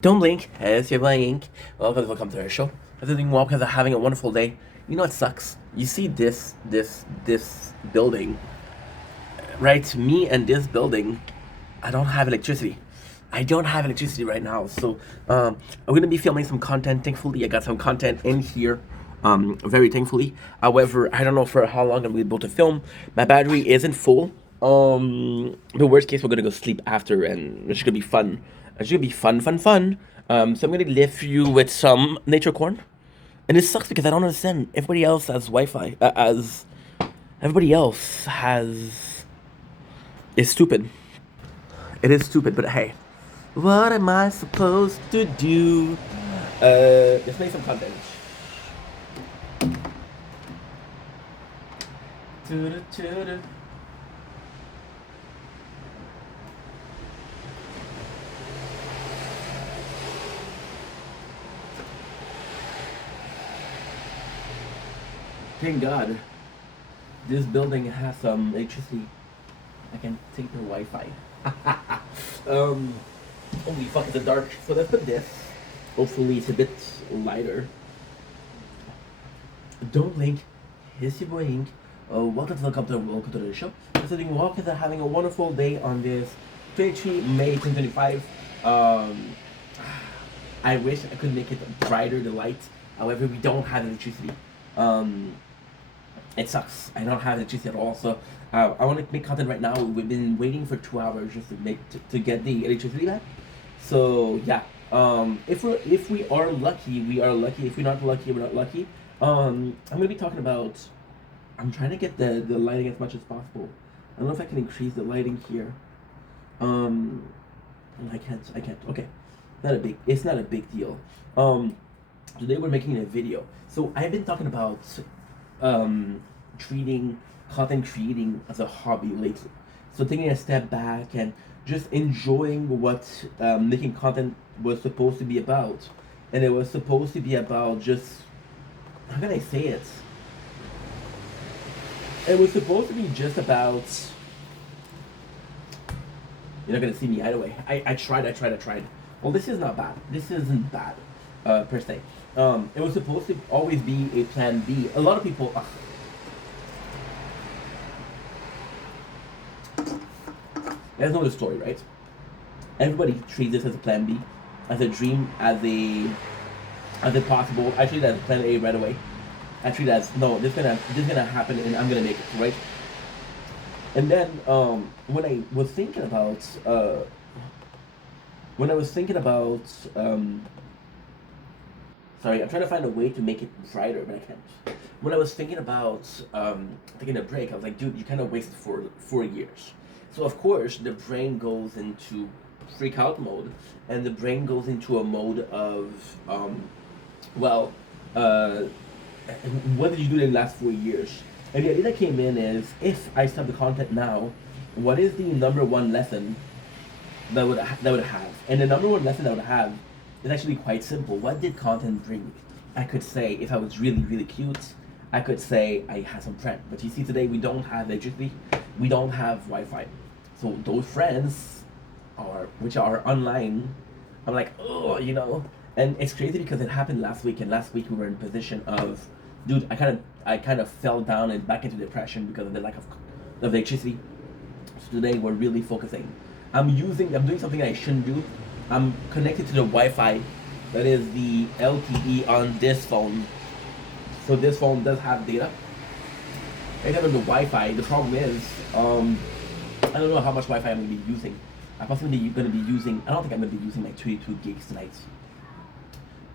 Don't blink as you're playing. Welcome to our show. As you're doing well because I'm having a wonderful day. You know what sucks? You see this building, right? Me and this building, I don't have electricity. I don't have electricity right now, so I'm gonna be filming some content. Thankfully, I got some content in here. Very thankfully. However, I don't know for how long I'm gonna be able to film. My battery isn't full. The worst case, we're gonna go sleep after, and it's gonna be fun. It's gonna be fun. So I'm gonna leave you with some nature corn, and it sucks because I don't understand. Everybody else has Wi-Fi. As everybody else has is stupid. It is stupid, but hey, what am I supposed to do? Let's make some content. Thank God, this building has some electricity. I can take the Wi-Fi. Holy fuck, it's dark. So let's put this. Hopefully, it's a bit lighter. Don't blink. Here's your boy Ink. Welcome to the show. I'm sitting walking and having a wonderful day on this 23 May 2025. I wish I could make it brighter, the light. However, we don't have electricity. It sucks. I don't have electricity at all. So I want to make content right now. We've been waiting for 2 hours just to get the electricity back. So yeah. If we are lucky, we are lucky. If we're not lucky, we're not lucky. I'm gonna be talking about. I'm trying to get the lighting as much as possible. I don't know if I can increase the lighting here. Um, I can't. Okay, It's not a big deal. Today we're making a video. So I've been talking about treating content creating as a hobby lately. So taking a step back and just enjoying what making content was supposed to be about, and it was supposed to be about just how can I say it? It was supposed to be just about. You're not gonna see me either way. I tried. Well, this is not bad. This isn't bad, per se. It was supposed to always be a plan B. A lot of people. You guys know the story, right? Everybody treats this as a plan B, as a dream, as a possible. I treat it as plan A right away. I treat it as no, this gonna happen, and I'm gonna make it right. And then when I was thinking about when I was thinking about sorry, I'm trying to find a way to make it brighter, but I can't. When I was thinking about taking a break, I was like, dude, you kind of wasted 4 years. So of course, the brain goes into freak out mode, and the brain goes into a mode of, well, uh, what did you do in the last 4 years? And the idea that came in is, if I stop the content now, what is the number one lesson that would have? And the number one lesson I would have is actually quite simple. What did content bring? I could say if I was really cute, I could say I had some friends. But you see, today we don't have electricity, we don't have Wi-Fi. So those friends which are online, I'm like, oh, And it's crazy because it happened last week, and last week we were in position of, dude, I kind of fell down and back into depression because of the lack of electricity. So today we're really focusing. I'm doing something I shouldn't do. I'm connected to the Wi-Fi, that is the LTE on this phone. So this phone does have data. I have the Wi-Fi. The problem is, I don't know how much Wi-Fi I'm gonna be using. I'm possibly gonna be using. I don't think I'm gonna be using like 22 gigs tonight,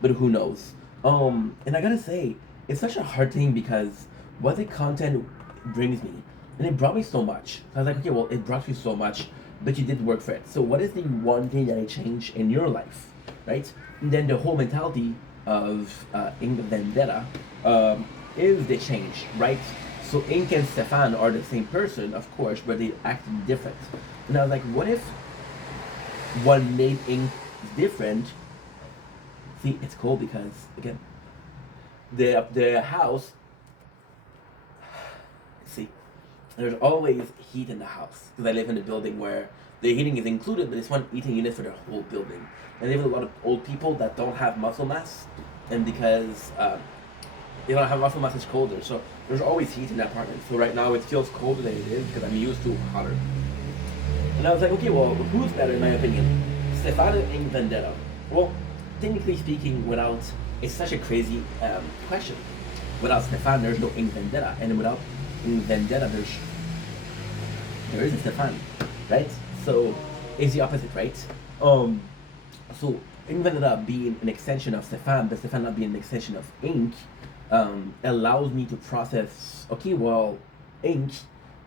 but who knows? And I gotta say, it's such a hard thing because what the content brings me, and it brought me so much. So I was like, okay, well, it brought you so much, but you did work for it. So what is the one thing that I changed in your life, right? And then the whole mentality of Ink Vendetta is the change, right? So Ink and Stefan are the same person, of course, but they act different. And I was like, what if one made Ink different? See, it's cool because again, the house. See, there's always heat in the house because I live in a building where The heating is included, but it's one heating unit for the whole building. And they have a lot of old people that don't have muscle mass, and because they don't have muscle mass, it's colder. So there's always heat in the apartment. So right now it feels colder than it is because I'm used to hotter. And I was like, okay, well, who's better in my opinion? Stefan and Ink Vendetta. Well, technically speaking, without, it's such a crazy question. Without Stefan, there's no Ink Vendetta, and without Ink Vendetta, there is a Stefan, right? So it's the opposite, right? So Ink Vendetta being an extension of Stefan, but Stefan not being an extension of Ink, allows me to process. Okay, well, Ink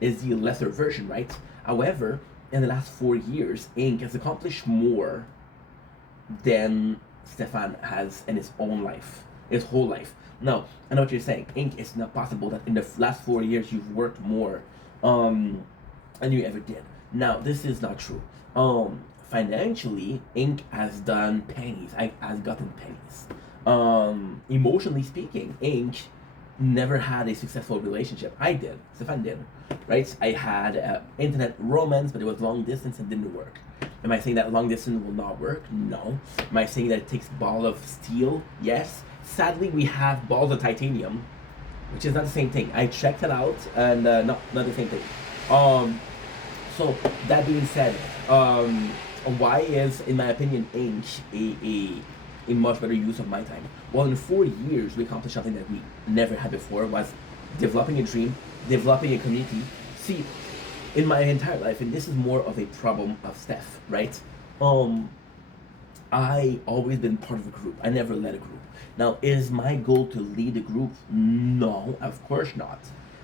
is the lesser version, right? However, in the last 4 years, Ink has accomplished more than Stefan has in his own life, his whole life. Now, I know what you're saying. Ink, it's not possible that in the last 4 years you've worked more than you ever did. Now, this is not true. Financially, Ink has done pennies. I has gotten pennies. Emotionally speaking, Ink never had a successful relationship. I did. Stefan did. Right? I had internet romance, but it was long distance and didn't work. Am I saying that long distance will not work? No. Am I saying that it takes balls of steel? Yes. Sadly, we have balls of titanium, which is not the same thing. I checked it out, and not the same thing. So that being said, why is, in my opinion, Ink a much better use of my time? Well, in 4 years, we accomplished something that we never had before, was developing a dream, developing a community. See, in my entire life, and this is more of a problem of Steph, right? I always been part of a group. I never led a group. Now, is my goal to lead a group? No, of course not.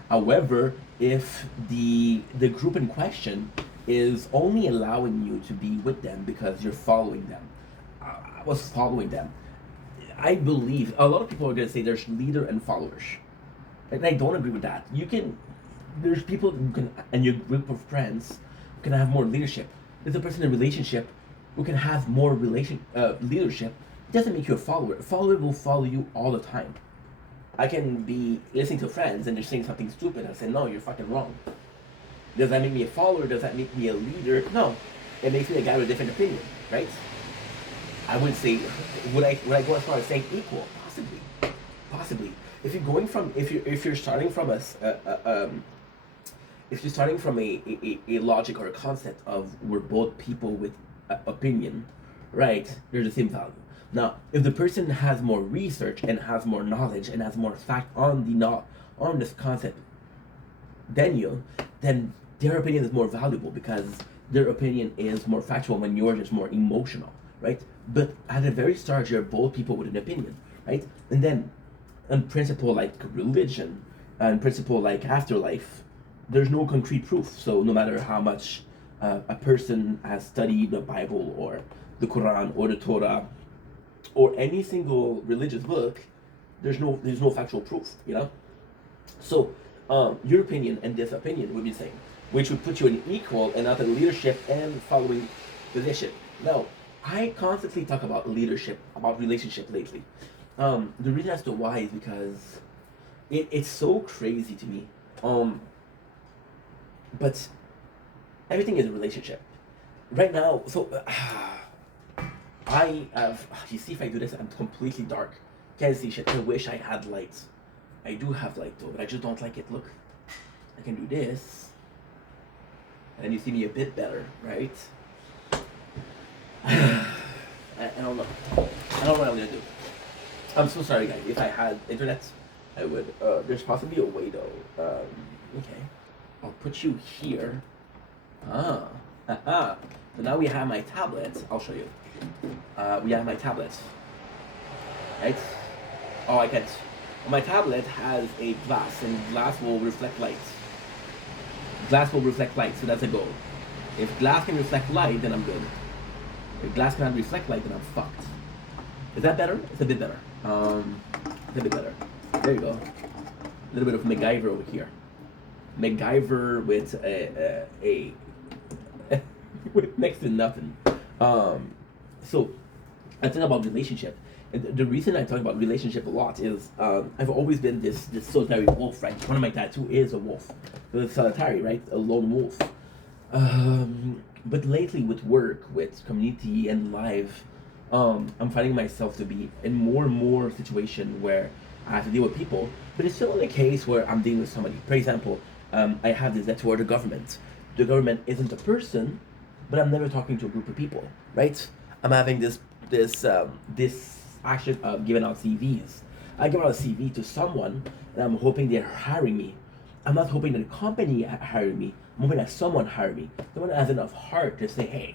However, if the group in question is only allowing you to be with them because you're following them, I was following them. I believe a lot of people are going to say there's leader and followers, and I don't agree with that. There's people who can, and your group of friends, who can have more leadership. There's a person in a relationship who can have more leadership. It doesn't make you a follower. A follower will follow you all the time. I can be listening to friends and they're saying something stupid. I say, no, you're fucking wrong. Does that make me a follower? Does that make me a leader? No. It makes me a guy with a different opinion, right? I would say, would I go as far as saying equal? Possibly. If you're going from, if you're starting from if you're starting from a logic or a concept of we're both people with opinion, right? They're the same value. Now, if the person has more research and has more knowledge and has more fact on this concept than you, then their opinion is more valuable because their opinion is more factual when yours is more emotional, right? But at the very start, you're both people with an opinion, right? And then, in principle like religion, and principle like afterlife, there's no concrete proof. So no matter how much a person has studied the Bible or the Quran or the Torah or any single religious book, there's no factual proof, you know. So your opinion and this opinion would be the same, which would put you in equal and not in leadership and following position. Now, I constantly talk about leadership, about relationship lately. The reason as to why is because it's so crazy to me. But everything is a relationship. Right now, so I have, you see if I do this, I'm completely dark. Can't see shit. I wish I had lights. I do have light though, but I just don't like it. Look, I can do this. And you see me a bit better, right? I don't know. I don't know what I'm gonna do. I'm so sorry guys. If I had internet, I would, there's possibly a way though. Okay. I'll put you here. So now we have my tablet. I'll show you. We have my tablet. Right? Oh, I can't. My tablet has a glass, and glass will reflect light. Glass will reflect light, so that's a goal. If glass can reflect light, then I'm good. If glass cannot reflect light, then I'm fucked. Is that better? It's a bit better. It's a bit better. There you go. A little bit of MacGyver over here. MacGyver with a with next to nothing. So I think about relationship, and the reason I talk about relationship a lot is I've always been this solitary wolf, right? One of my tattoos is a wolf. It's solitary, right? A lone wolf. But lately, with work, with community and life, I'm finding myself to be in more and more situation where I have to deal with people. But it's still in a case where I'm dealing with somebody. For example, I have this toward the government. The government isn't a person, but I'm never talking to a group of people, right? I'm having this action of giving out CVs. I give out a CV to someone, and I'm hoping they're hiring me. I'm not hoping that a company hire me. I'm hoping that someone hire me. Someone that has enough heart to say, hey,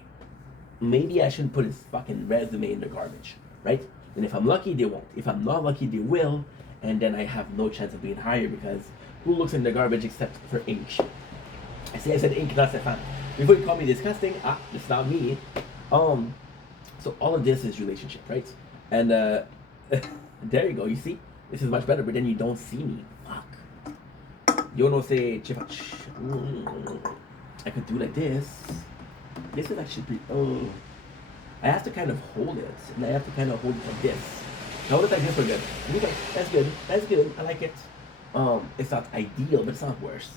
maybe I shouldn't put his fucking resume in the garbage, right? And if I'm lucky, they won't. If I'm not lucky, they will. And then I have no chance of being hired because who looks in the garbage except for ink? I said ink, not Stefan. Before you call me disgusting, it's not me. Um, so all of this is relationship, right? And there you go. You see, this is much better. But then you don't see me. Fuck. You don't say I could do like this. This is actually pretty. Oh, I have to kind of hold it, and I have to kind of hold it like this. Now, hold it like this for good. Okay, that's good. That's good. I like it. It's not ideal, but it's not worse.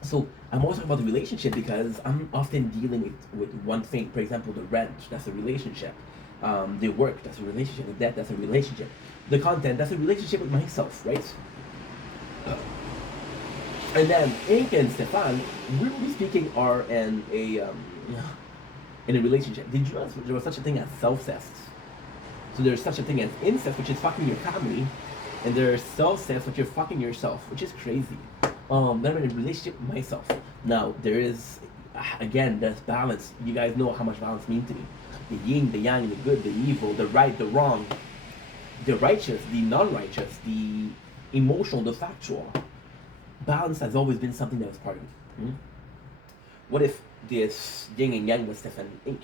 So I'm also talking about the relationship because I'm often dealing with one thing. For example, the rent, that's a relationship. The work, that's a relationship. The debt, that's a relationship. The content, that's a relationship with myself, right? And then Ink and Stefan, really speaking, are in a relationship. Did you know there was such a thing as self-cest? So there's such a thing as incest, which is fucking your family, and there's self-cest, which you're fucking yourself, which is crazy. Then I'm in a relationship with myself. Now there is, again, there's balance. You guys know how much balance means to me. The yin, the yang, the good, the evil, the right, the wrong, the righteous, the non-righteous, the emotional, the factual. Balance has always been something that was part of me. What if this yin and yang was Stefan Ink?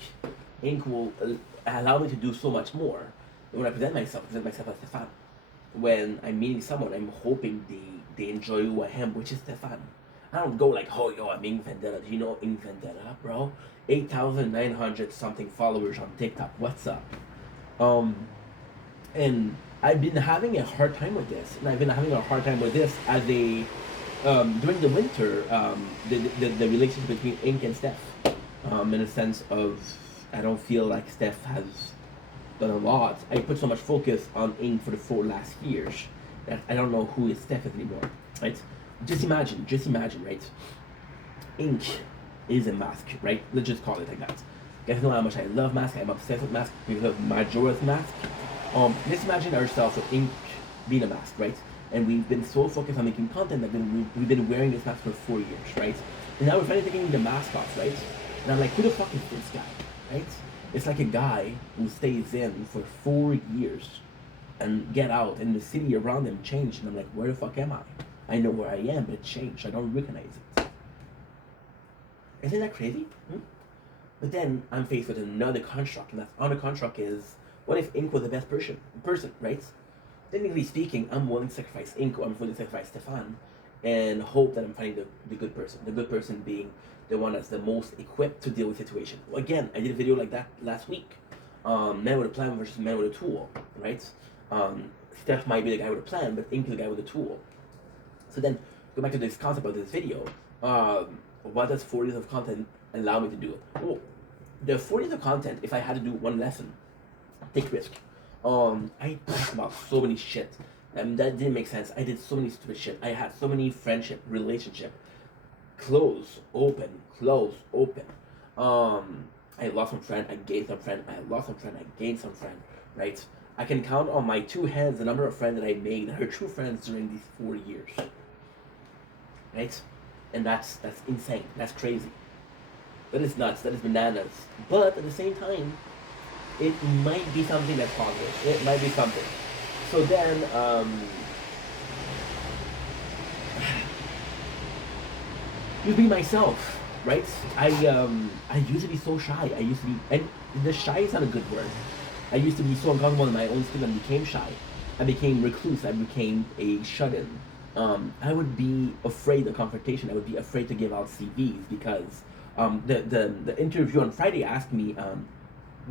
Ink will allow me to do so much more. When I present myself as Stefan. When I'm meeting someone, I'm hoping they enjoy who I am, which is Stefan. I don't go like, oh, yo, I'm Ink Vendetta. Do you know Ink Vendetta, bro? 8,900 something followers on TikTok. What's up? And I've been having a hard time with this. And I've been having a hard time with this as a during the winter, the relationship between Ink and Steph, in a sense of I don't feel like Steph has done a lot. I put so much focus on Ink for the 4 last years that I don't know who is Steph anymore, right? Just imagine, right? Ink is a mask, right? Let's just call it like that. You guys know how much I love mask. I'm obsessed with mask because of Majora's Mask. Let's imagine ourselves with Ink being a mask, right? And we've been so focused on making content that we've been wearing this mask for 4 years, right? And now we're finally taking the mask off, right? And I'm like, who the fuck is this guy, right? It's like a guy who stays in for 4 years and get out, and the city around him changed. And I'm like, where the fuck am I? I know where I am, but it changed. I don't recognize it. Isn't that crazy? But then I'm faced with another construct, and that other construct is, what if Ink was the best person, right? Technically speaking, I'm willing to sacrifice Ink, or I'm willing to sacrifice Stefan, and hope that I'm finding the good person. The good person being the one that's the most equipped to deal with situation. Well, again, I did a video like that last week. Man with a plan versus man with a tool, right? Steph might be the guy with a plan, but Ink is the guy with a tool. So then, go back to this concept of this video. What does 4 years of content allow me to do? Well, the 4 years of content, if I had to do one lesson, take risk. I talked about so many shit. That didn't make sense. I did so many stupid shit. I had so many friendship, relationship, close, open, close, open. I lost some friend, I gained some friend, I lost some friend, I gained some friend, right? I can count on my 2 hands the number of friends that I made that are true friends during these 4 years. Right? And that's insane. That's crazy. That is nuts. That is bananas. But at the same time, it might be something that's positive. It might be something. So then, you be myself, right? I used to be so shy. I used to be, and the shy is not a good word. I used to be so uncomfortable in my own skin and became shy. I became recluse. I became a shut-in. I would be afraid of confrontation. I would be afraid to give out CVs because the interview on Friday asked me,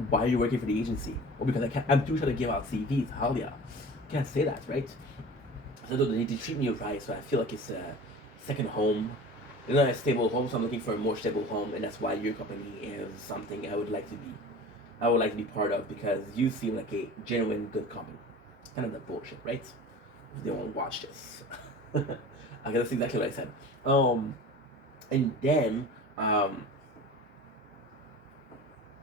why are you working for the agency? Well, because I'm too shy to give out CVs. Hell yeah. Can't say that, right? So they treat me right, so I feel like it's a second home. in a stable home, so I'm looking for a more stable home, and that's why your company is something I would like to be. I would like to be part of because you seem like a genuine good company. Kind of the bullshit, right? If they won't watch this, I guess that's exactly what I said. And then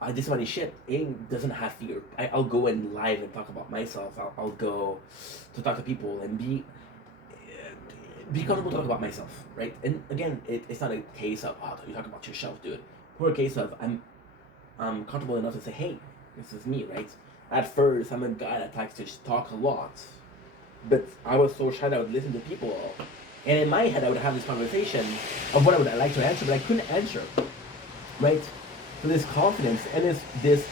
I this funny shit. It doesn't have fear. I'll go in live and talk about myself. I'll go to talk to people and be comfortable to talk about myself, right? And again, it's not a case of you talk about yourself, dude. More a case of I'm comfortable enough to say, hey, this is me, right? At first, I'm a guy that likes to talk a lot, but I was so shy that I would listen to people, and in my head, I would have this conversation of what I would like to answer, but I couldn't answer, right? So this confidence and this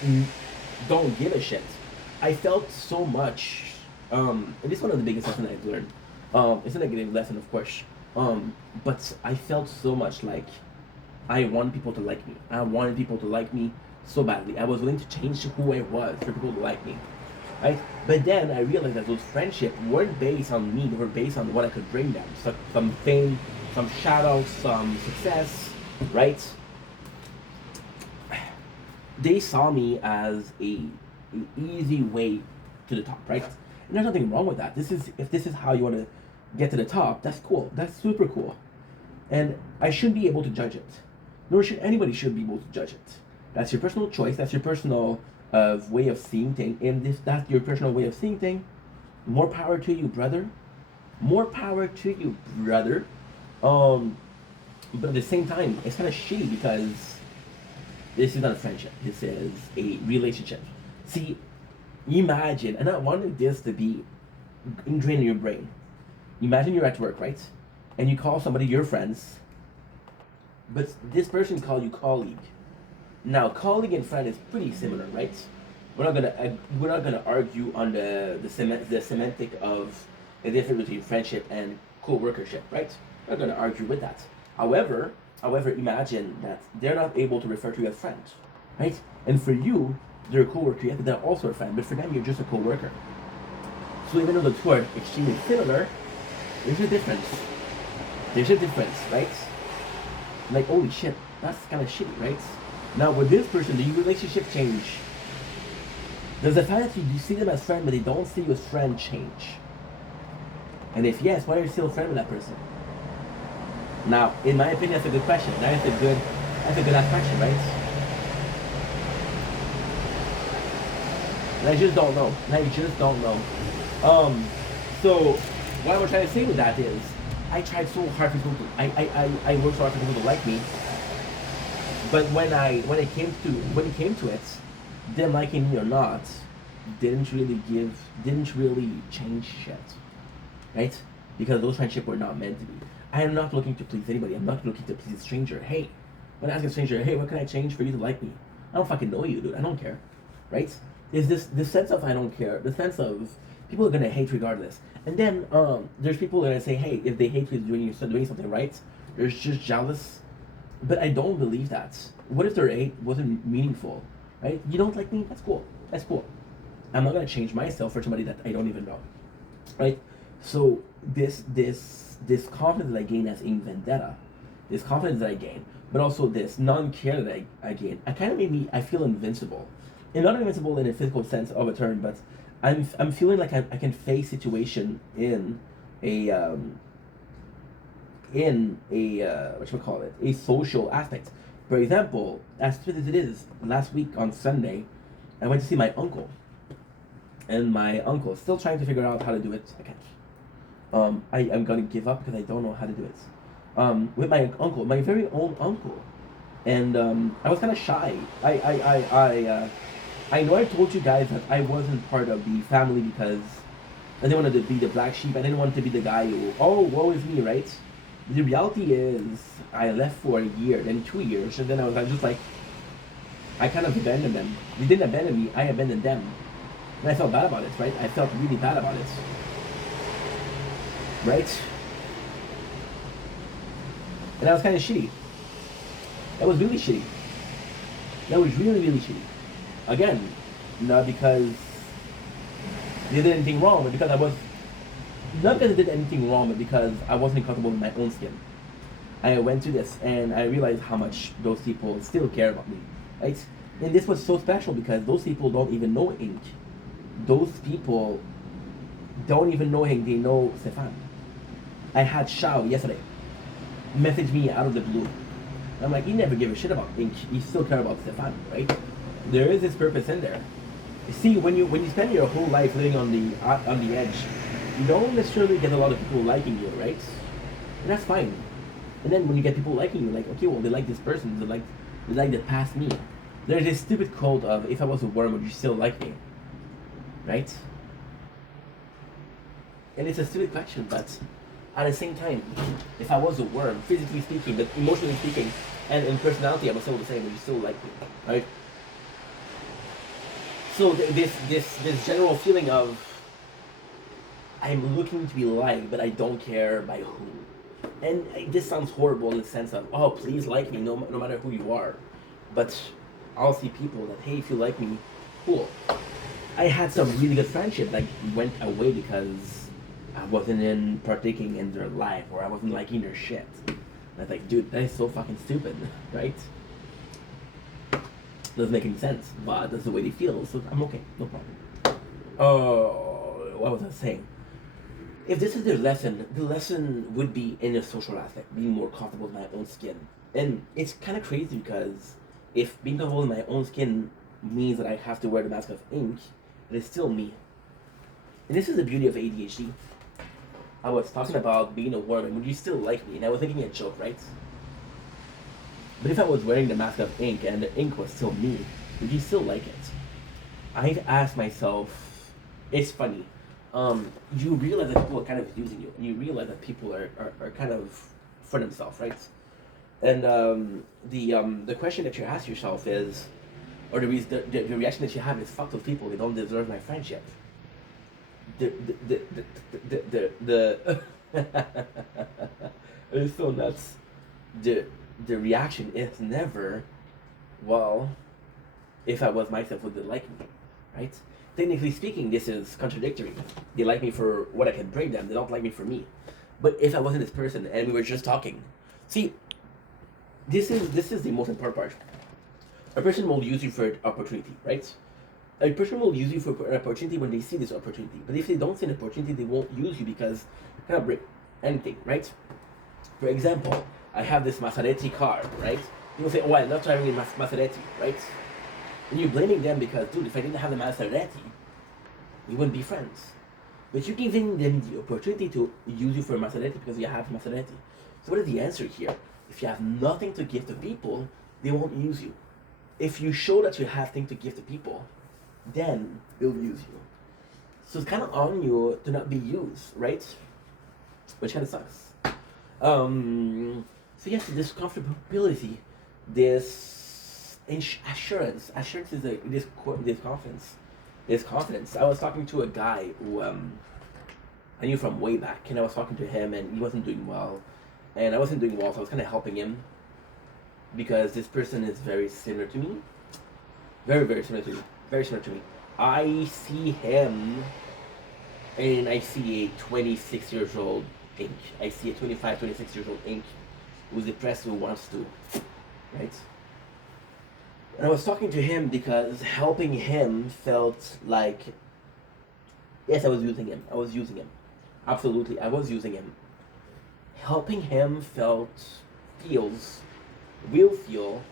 don't give a shit. I felt so much. It is one of the biggest lessons I've learned. It's a negative lesson, of course. But I felt so much like I wanted people to like me. I wanted people to like me so badly. I was willing to change who I was for people to like me, right? But then I realized that those friendships weren't based on me. They were based on what I could bring them. Some fame, some shout outs, some success, right? They saw me as an easy way to the top, right? And there's nothing wrong with that. If this is how you want to get to the top, that's cool. That's super cool. And I shouldn't be able to judge it. Nor should anybody should be able to judge it. That's your personal choice. That's your personal way of seeing things. And if that's your personal way of seeing things, more power to you, brother. More power to you, brother. But at the same time, it's kind of shitty because this is not a friendship. This is a relationship. See, imagine, and I wanted this to be ingrained in your brain. Imagine you're at work, right? And you call somebody your friends, but this person called you colleague. Now, colleague and friend is pretty similar, right? We're not gonna argue on the semantic of the difference between friendship and co-workership, right? We're not gonna argue with that. However, imagine that they're not able to refer to you as friends, right? And for you, they're a co-worker, yeah, but they're also a friend. But for them, you're just a co-worker. So even though the two are extremely similar, there's a difference. There's a difference, right? Like, holy shit, that's kind of shitty, right? Now, with this person, do your relationship change? Does the fact that you see them as friend, but they don't see you as friend change? And if yes, why are you still a friend with that person? Now, in my opinion, that's a good question. That's a good ass question, right? And I just don't know. So what I'm trying to say with that is, I tried so hard for people to, I worked so hard for people to like me. But when it came to it, them liking me or not, didn't really change shit, right? Because those friendships were not meant to be. I am not looking to please anybody. I'm not looking to please a stranger. Hey, when I ask a stranger, hey, what can I change for you to like me? I don't fucking know you, dude. I don't care, right? Is this sense of I don't care, the sense of people are gonna hate regardless. And then there's people that say, hey, if they hate you doing something right, they're just jealous. But I don't believe that. What if their hate wasn't meaningful, right? You don't like me? That's cool. That's cool. I'm not gonna change myself for somebody that I don't even know, right? So this confidence that I gain as in vendetta, this confidence that I gain, but also this non-care that I gain, I kind of made me, I feel invincible. And not invincible in a physical sense of a term, but I'm feeling like I can face situation in a what you call it, a social aspect. For example, as stupid as it is, last week on Sunday, I went to see my uncle, and my uncle is still trying to figure out how to do it. I can't. I am gonna give up because I don't know how to do it. With my uncle, my very own uncle, and I was kind of shy. I know I told you guys that I wasn't part of the family because I didn't want to be the black sheep. I didn't want to be the guy who, oh, woe is me, right? The reality is, I left for a year, then 2 years, and then I was just like, I kind of abandoned them. They didn't abandon me, I abandoned them. And I felt bad about it, right? I felt really bad about it. Right? And that was kind of shitty. That was really shitty. That was really, really shitty. Again, not because they did anything wrong, but because I was, not because I did anything wrong, but because I wasn't comfortable with my own skin. I went to this and I realized how much those people still care about me, right? And this was so special because those people don't even know Ink. Those people don't even know Ink, they know Stefan. I had Shao yesterday message me out of the blue. I'm like, he never give a shit about Ink. He still care about Stefan, right? There is this purpose in there. See, when you spend your whole life living on the edge, you don't necessarily get a lot of people liking you, right? And that's fine. And then when you get people liking you, like, okay, well, they like this person, they like the past me. There's this stupid quote of, if I was a worm, would you still like me? Right? And it's a stupid question, but at the same time, if I was a worm, physically speaking, but emotionally speaking, and in personality, I was still the same, would you still like me? Right? So this general feeling of I'm looking to be liked, but I don't care by who. And this sounds horrible in the sense of, oh, please like me, no matter who you are. But I'll see people that, hey, if you like me, cool. I had some really good friendship that went away because I wasn't in partaking in their life or I wasn't liking their shit. And I was like, dude, that is so fucking stupid, right? Doesn't make any sense, but that's the way they feel, so I'm okay, no problem. Oh, what was I saying? If this is the lesson would be in the social aspect, being more comfortable in my own skin. And it's kind of crazy because if being comfortable in my own skin means that I have to wear the mask of Ink, it is still me. And this is the beauty of ADHD. I was talking about being a worm, and would you still like me? And I was making a joke, right? But if I was wearing the mask of Ink and the ink was still me, would you still like it? I've asked myself, it's funny. You realize that people are kind of using you, and you realize that people are kind of for themselves, right? And the question that you ask yourself is, or the reaction that you have is, fuck those people, they don't deserve my friendship. The it's so nuts. The reaction is never, well, if I was myself, would they like me, right? Technically speaking, this is contradictory. They like me for what I can bring them. They don't like me for me. But if I wasn't this person and we were just talking, see, this is the most important part. A person will use you for an opportunity, right? A person will use you for an opportunity when they see this opportunity. But if they don't see an opportunity, they won't use you because you cannot bring anything, right? For example, I have this Maserati car, right? People say, oh, I love driving a Maserati, right? And you're blaming them because, dude, if I didn't have the Maserati, we wouldn't be friends. But you're giving them the opportunity to use you for a Maserati because you have Maserati. So what is the answer here? If you have nothing to give to people, they won't use you. If you show that you have things to give to people, then they'll use you. So it's kind of on you to not be used, right? Which kind of sucks. So yes, this comfortability, this assurance is this confidence. I was talking to a guy who I knew from way back, and I was talking to him, and he wasn't doing well, and I wasn't doing well, so I was kind of helping him because this person is very similar to me, very similar to me, very similar to me. I see him, and I see a 26 years old Ink. I see a 25, 26 years old Ink who's depressed, who wants to, right? And I was talking to him because helping him felt like, yes, I was using him. Absolutely, I was using him. Helping him will feel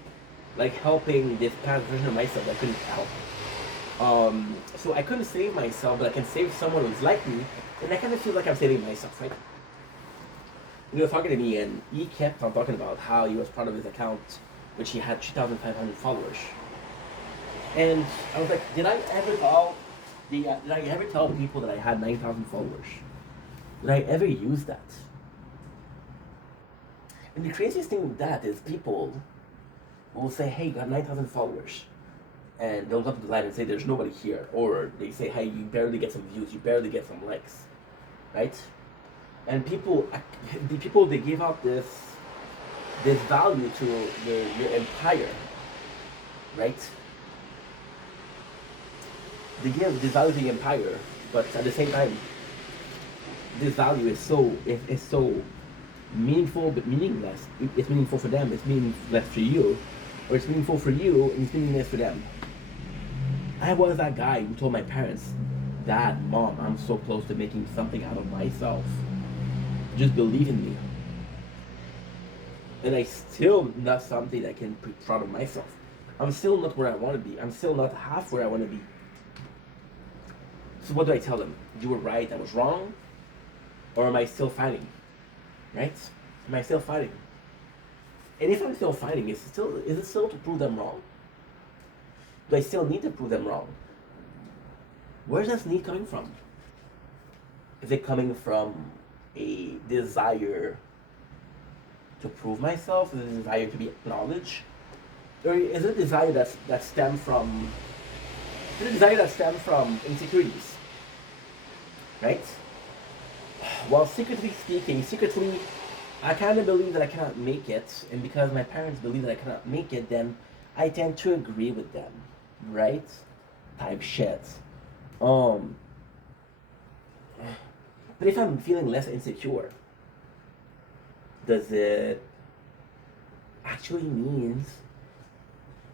like helping this past version of myself that I couldn't help. So I couldn't save myself, but I can save someone who's like me, and I kind of feel like I'm saving myself, right? He was talking to me, and he kept on talking about how he was proud of his account, which he had 2,500 followers. And I was like, did I ever tell people that I had 9,000 followers? Did I ever use that? And the craziest thing with that is people will say, hey, you got 9,000 followers. And they'll look at the line and say, there's nobody here. Or they say, hey, you barely get some views, you barely get some likes. Right? And people, they give out this value to your empire. Right? They give this value to the empire, but at the same time, this value is so Meaningful but meaningless. It's meaningful for them, it's meaningless for you. Or it's meaningful for you and it's meaningless for them. I was that guy who told my parents, Dad, Mom, I'm so close to making something out of myself. Just believe in me. And I still not something I can be proud of myself. I'm still not where I want to be. I'm still not half where I want to be. So what do I tell them? You were right, I was wrong? Or am I still fighting? Right? Am I still fighting? And if I'm still fighting, is it still to prove them wrong? Do I still need to prove them wrong? Where's this need coming from? Is it coming from a desire to prove myself? Is it a desire to be acknowledged? Or is it a desire that stem from insecurities? Right? While secretly speaking, I kind of believe that I cannot make it, and because my parents believe that I cannot make it, then I tend to agree with them, right? Type shit. Um, but if I'm feeling less insecure, does it actually means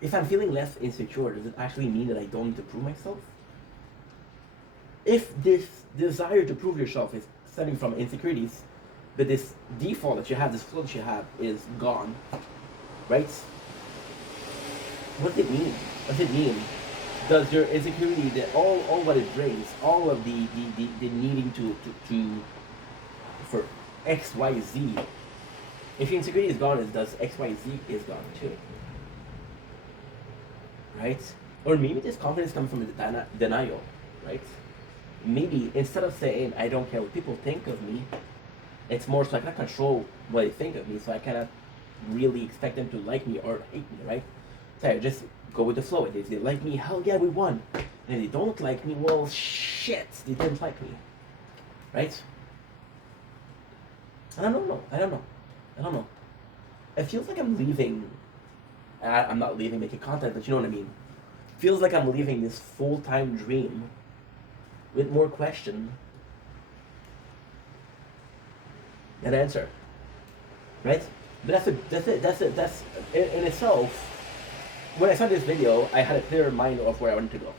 if I'm feeling less insecure, does it actually mean that I don't need to prove myself? If this desire to prove yourself is stemming from insecurities, but this default that you have, this flow that you have is gone, right? What does it mean? What does it mean? Does your insecurity, all what it brings, all of the needing to for X, Y, Z, if your insecurity is gone, it does X, Y, Z is gone too. Right? Or maybe this confidence comes from denial, right? Maybe instead of saying, I don't care what people think of me, it's more so I cannot control what they think of me, so I cannot really expect them to like me or hate me, right? So I just go with the flow. If they like me, hell yeah, we won. And if they don't like me, well, shit, they didn't like me, right? I don't know. It feels like I'm leaving. I'm not leaving making content, but you know what I mean. Feels like I'm leaving this full-time dream with more question than answer, right? But that's in itself. When I saw this video, I had a clearer mind of where I wanted to go.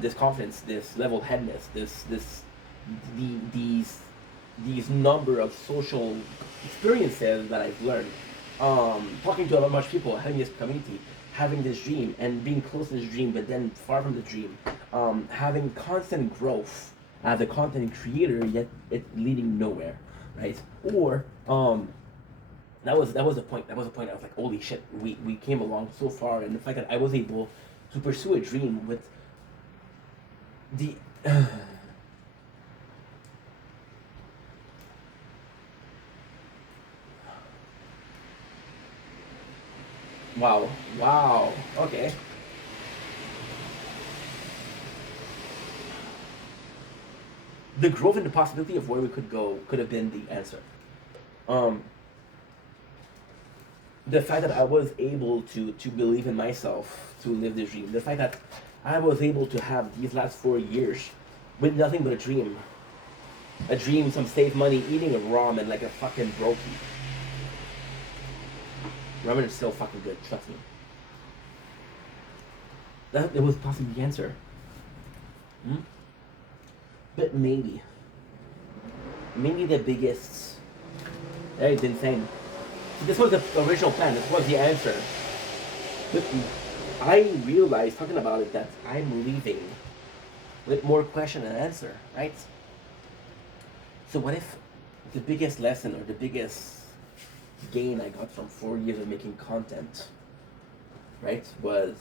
This confidence, this level-headedness, these number of social experiences that I've learned, talking to a bunch of people, having this community, having this dream, and being close to this dream, but then far from the dream, having constant growth as a content creator, yet it leading nowhere, right? Or that was the point. That was the point. I was like, holy shit, we came along so far, and the fact that I was able to pursue a dream with the wow, okay. The growth and the possibility of where we could go could have been the answer. Um, the fact that I was able to believe in myself to live this dream, the fact that I was able to have these last 4 years with nothing but a dream, some saved money, eating a ramen like a fucking brokey. Ramen is still fucking good, trust me. That it was possibly the answer. Hmm? But maybe the biggest. It's insane. This was the original plan. This was the answer. But I realized talking about it that I'm leaving with more question than answer, right? So what if the biggest lesson or the biggest gain I got from 4 years of making content, right, was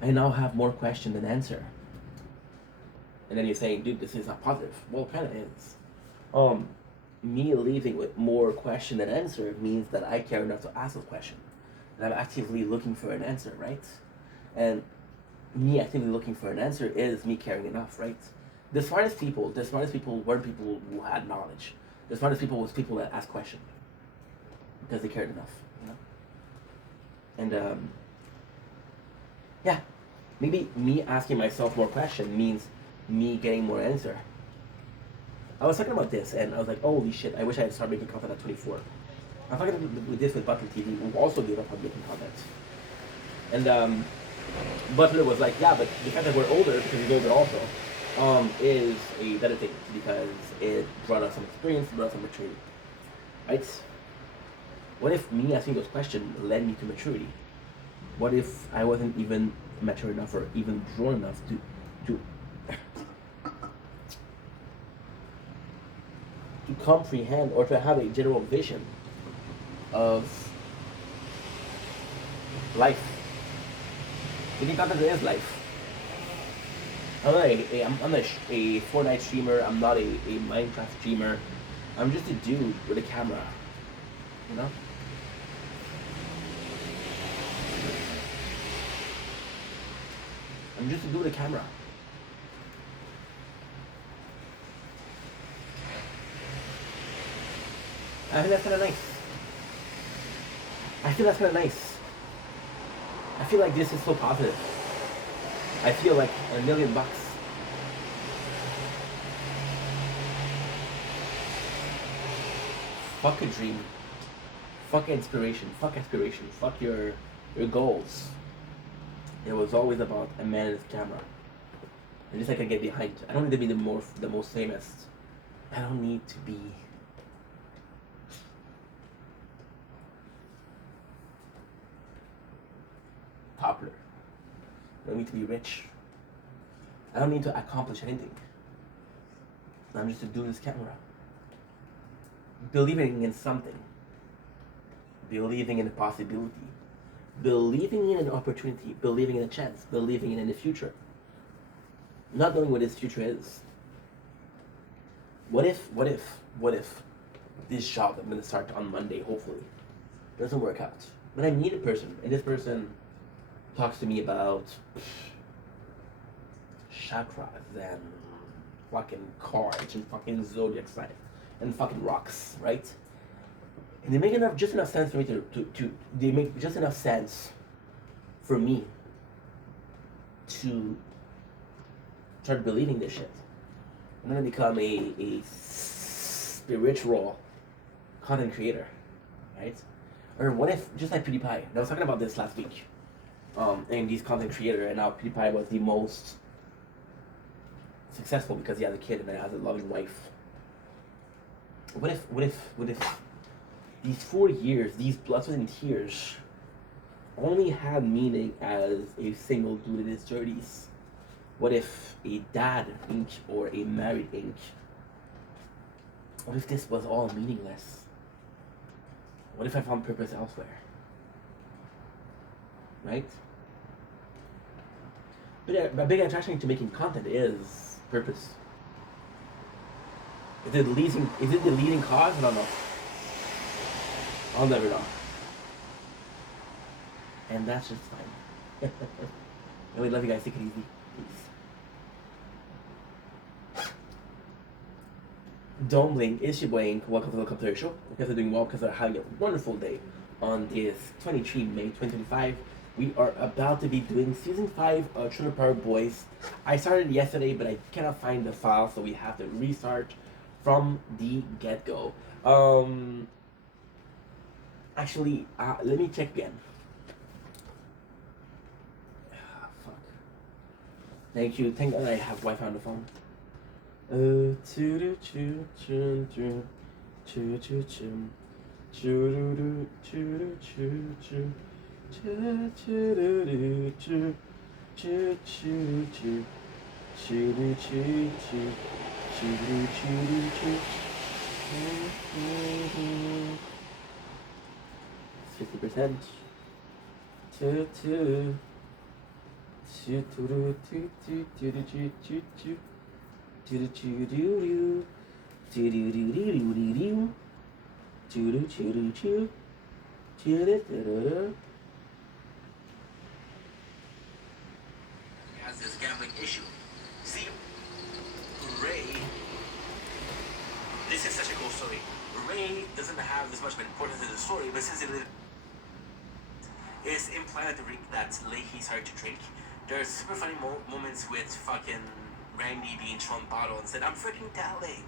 I now have more question than answer. And then you're saying, dude, this is not positive. Well, it kind of is. Me leaving with more question than answer means that I care enough to ask a question. And I'm actively looking for an answer, right? And me actively looking for an answer is me caring enough, right? The smartest people weren't people who had knowledge. The smartest people was people that asked questions because they cared enough, you know? And yeah, maybe me asking myself more questions means me getting more answer. I was talking about this, and I was like, holy shit! I wish I had started making content at 24. I'm talking with this with Butler TV, who also gave up on making content. And Butler was like, yeah, but the fact that we're older, because he's older also, is a better thing because it brought us some experience, brought us some maturity, right? What if me asking those questions led me to maturity? What if I wasn't even mature enough or even grown enough to to comprehend or to have a general vision of life? Making content is life. I'm not a Fortnite streamer. I'm not a Minecraft streamer. I'm just a dude with a camera. You know? I'm just a dude with a camera. I think that's kind of nice. I feel that's kind of nice. I feel like this is so positive. I feel like $1,000,000. Fuck a dream. Fuck inspiration. Fuck aspiration. Fuck your goals. It was always about a man and his camera. And just like I get behind. I don't need to be the most famous. I don't need to be popular. I don't need to be rich. I don't need to accomplish anything. I'm just a dude with this camera. Believing in something. Believing in a possibility. Believing in an opportunity. Believing in a chance. Believing in the future. Not knowing what this future is. What if this job I'm going to start on Monday, hopefully, doesn't work out? But I need a person, and this person talks to me about chakras and fucking cards and fucking zodiac signs and fucking rocks, right? And they make just enough sense for me they make just enough sense for me to start believing this shit. I'm gonna become a spiritual content creator, right? Or what if, just like PewDiePie, I was talking about this last week, and he's content creator, and now PewDiePie was the most successful because he has a kid and has a loving wife. What if these 4 years, these blood, sweat, and tears only had meaning as a single dude in his 30s? What if a dad ink or a married ink? What if this was all meaningless? What if I found purpose elsewhere? Right? But a big attraction to making content is purpose. Is it the leading cause? I don't know. I'll never know. And that's just fine. Anyway, love you guys. Take it easy. Peace. Don't blink, it's your boy Ink. Welcome to the Welcome to the Show. You guys are doing well because they're having a wonderful day on this 23 May 2025. We are about to be doing season 5 of Trailer Park Boys. I started yesterday, but I cannot find the file, so we have to restart from the get-go. Actually, let me check again. Fuck. Thank you. Thank God I have Wi-Fi on the phone. $50%. Has this gambling issue. See, Ray, this is such a cool story. Ray doesn't have as much of an importance in the story, but since it is implied that Leahy started to drink, there's super funny moments with fucking Randy being thrown bottle and said, I'm freaking telling.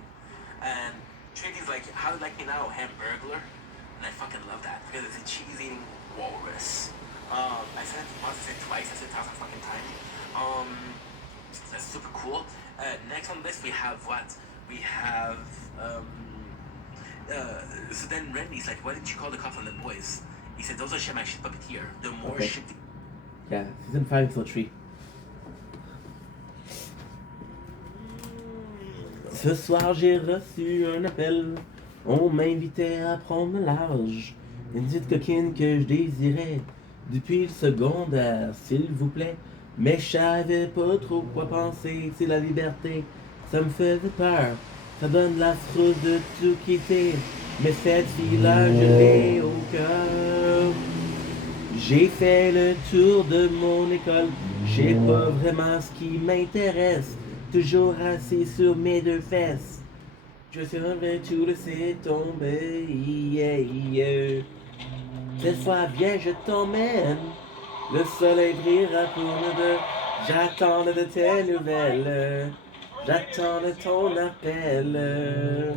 And Trinity's like, how do you like me now, Hamburglar? And I fucking love that because it's a cheese-eating walrus. I said it once, I said it twice, I said it 1,000 fucking times. So that's super cool. Next on this we have what? We have so then Randy's like, why didn't you call the cops on the boys? He said, those are shit my shit puppeteer. The more okay. Shit. Yeah, season 5 episode 3. Ce soir j'ai reçu un appel. On m'invitait à prendre le large. Une petite coquine que je désirais depuis le secondaire, s'il vous plaît. Mais je savais pas trop quoi penser. C'est la liberté, ça me faisait peur. Ça donne la frousse de tout quitter. Mais cette fille-là, je l'ai au cœur. J'ai fait le tour de mon école. Je sais pas vraiment ce qui m'intéresse. Toujours assis sur mes deux fesses. Je serai tout laisser tomber. Yeah, yeah. Cette fois, viens, je t'emmène. Le soleil brillera pour nous deux. J'attends de tes nouvelles. J'attends de ton appel.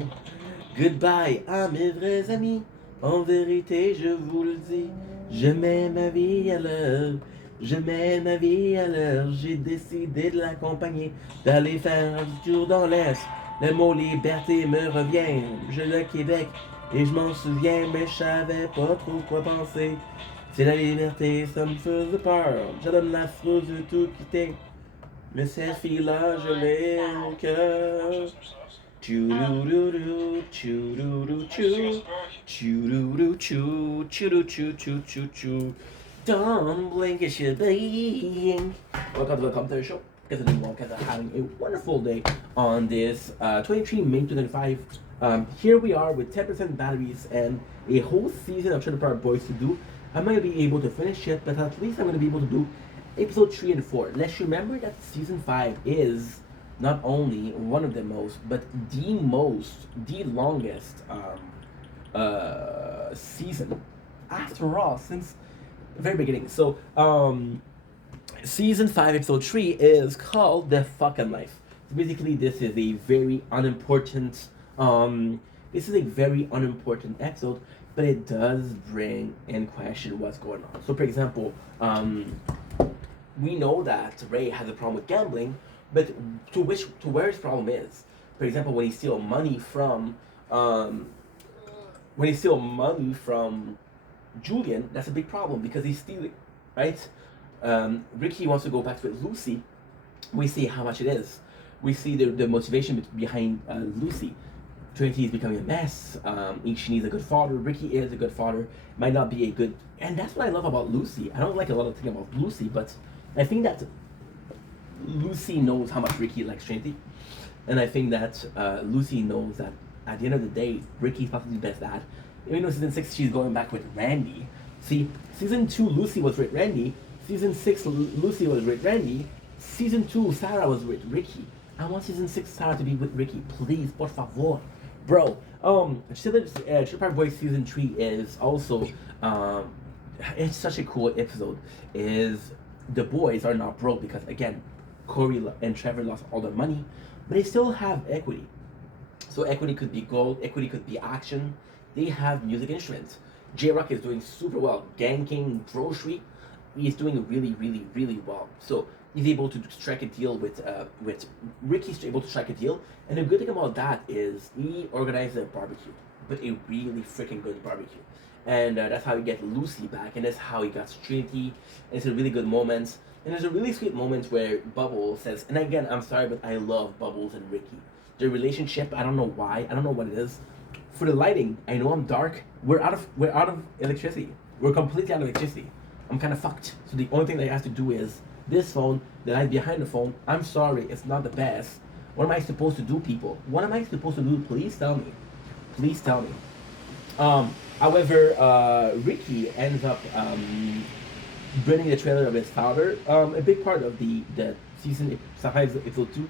Goodbye à mes vrais amis. En vérité, je vous le dis. Je mets ma vie à l'heure. Je mets ma vie à l'heure. J'ai décidé de l'accompagner. D'aller faire un tour dans l'Est. Le mot liberté me revient. Je le Québec. Et je m'en souviens, mais je savais pas trop quoi penser. C'est la liberté, ça me faisait peur. Je donne la frousse de tout quitter. Mais cette fille-là, je l'ai au cœur. Chou-dou-dou-dou, chou-dou-dou-chou, chou-dou-dou-chou, chou-dou-chou-chou-chou-chou. Don't blink, it should be. Welcome to the show. Guys are doing well, guys are having a wonderful day on this 23 May 2025. Here we are with 10% batteries and a whole season of Trailer Park Boys to do. I'm not going to be able to finish it, but at least I'm going to be able to do episode 3 and 4. Let's remember that season 5 is not only one of the most, but the longest season after all, since the very beginning. So, season 5, episode 3 is called The Fucking Life. So basically, this is a very unimportant episode, but it does bring in question what's going on. So, for example, we know that Ray has a problem with gambling, but to where his problem is. For example, when he steals money from Julian, that's a big problem because he's stealing, right? Ricky wants to go back with Lucy. We see how much it is. We see the motivation behind Lucy. Trinity is becoming a mess. She needs a good father. Ricky is a good father. Might not be a good... And that's what I love about Lucy. I don't like a lot of things about Lucy, but I think that Lucy knows how much Ricky likes Trinity. And I think that Lucy knows that at the end of the day, Ricky's possibly the best dad. Even though season 6, she's going back with Randy. See, season 2, Lucy was with Randy. Season 6, Lucy was with Randy. Season 2, Sarah was with Ricky. I want season 6 Sarah to be with Ricky. Please, por favor. Bro, Trailer Park Boys season 3 is also, it's such a cool episode. Is the boys are not broke because, again, Corey and Trevor lost all their money, but they still have equity. So equity could be gold, equity could be action. They have music instruments. J-Rock is doing super well. Gang King Grocery, he's doing really, really, really well. So he's able to strike a deal with Ricky's able to strike a deal. And the good thing about that is he organized a barbecue, but a really freaking good barbecue. And that's how he get Lucy back, and that's how he got Trinity. And it's a really good moment. And there's a really sweet moment where Bubbles says, and again, I'm sorry, but I love Bubbles and Ricky. Their relationship, I don't know why, I don't know what it is. For the lighting, I know I'm dark. We're out of electricity. We're completely out of electricity. I'm kind of fucked. So the only thing that I have to do is this phone, the light behind the phone. I'm sorry, it's not the best. What am I supposed to do, people? What am I supposed to do? Please tell me. Please tell me. However, Ricky ends up burning the trailer of his father. A big part of the season, episode 2,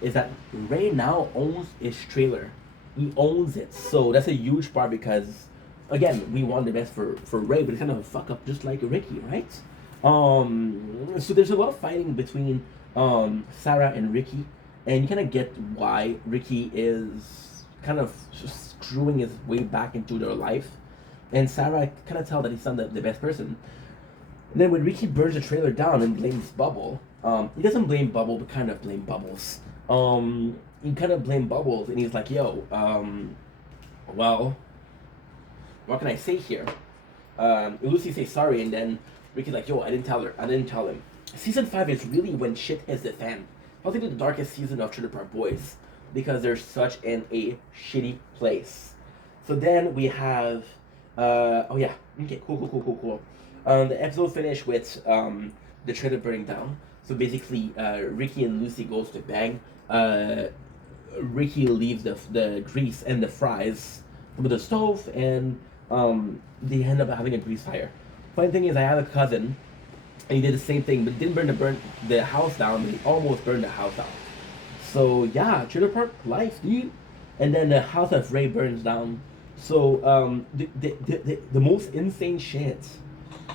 is that Ray now owns his trailer. He owns it. So that's a huge part because, again, we want the best for Ray, but it's kind of a fuck up just like Ricky, right? So there's a lot of fighting between Sarah and Ricky, and you kind of get why Ricky is kind of screwing his way back into their life. And Sarah, I kind of tell that he's not the best person. And then when Ricky burns the trailer down and blames Bubble, he doesn't blame Bubble, but kind of blame Bubbles. He kind of blame Bubbles, and he's like, yo, well, what can I say here? Lucy says sorry, and then Ricky's like, yo, I didn't tell her. I didn't tell him. Season 5 is really when shit hits the fan. Probably the darkest season of Trailer Park Boys, because they're such in a shitty place. So then we have, oh yeah, okay, cool. The episode finished with the trailer burning down. So basically, Ricky and Lucy goes to bang. Ricky leaves the grease and the fries with the stove, and they end up having a grease fire. Funny thing is, I have a cousin, and he did the same thing, but didn't burn the house down, but he almost burned the house down. So yeah, Trailer Park life, dude. And then the house of Ray burns down. So the most insane shit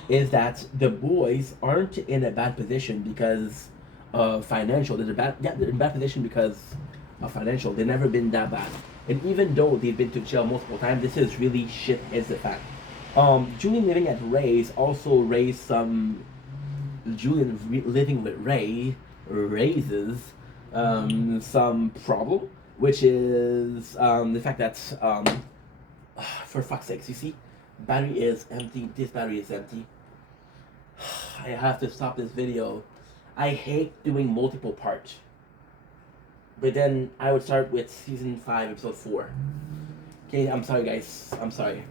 is that the boys aren't in a bad position because of financial. They're in a bad position because of financial. They've never been that bad. And even though they've been to jail multiple times, this is really shit is the fact. Julian living at Ray's also raised some. Julian living with Ray raises some problem, which is the fact that for fuck's sakes, you see, battery is empty. This battery is empty. I have to stop this video. I hate doing multiple parts. But then I would start with season 5, episode 4. Okay, I'm sorry guys. I'm sorry.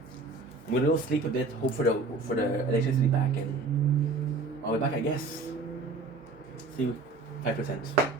I'm gonna go sleep a bit, hope for the electricity back, and I'll be back, I guess. See you 5%.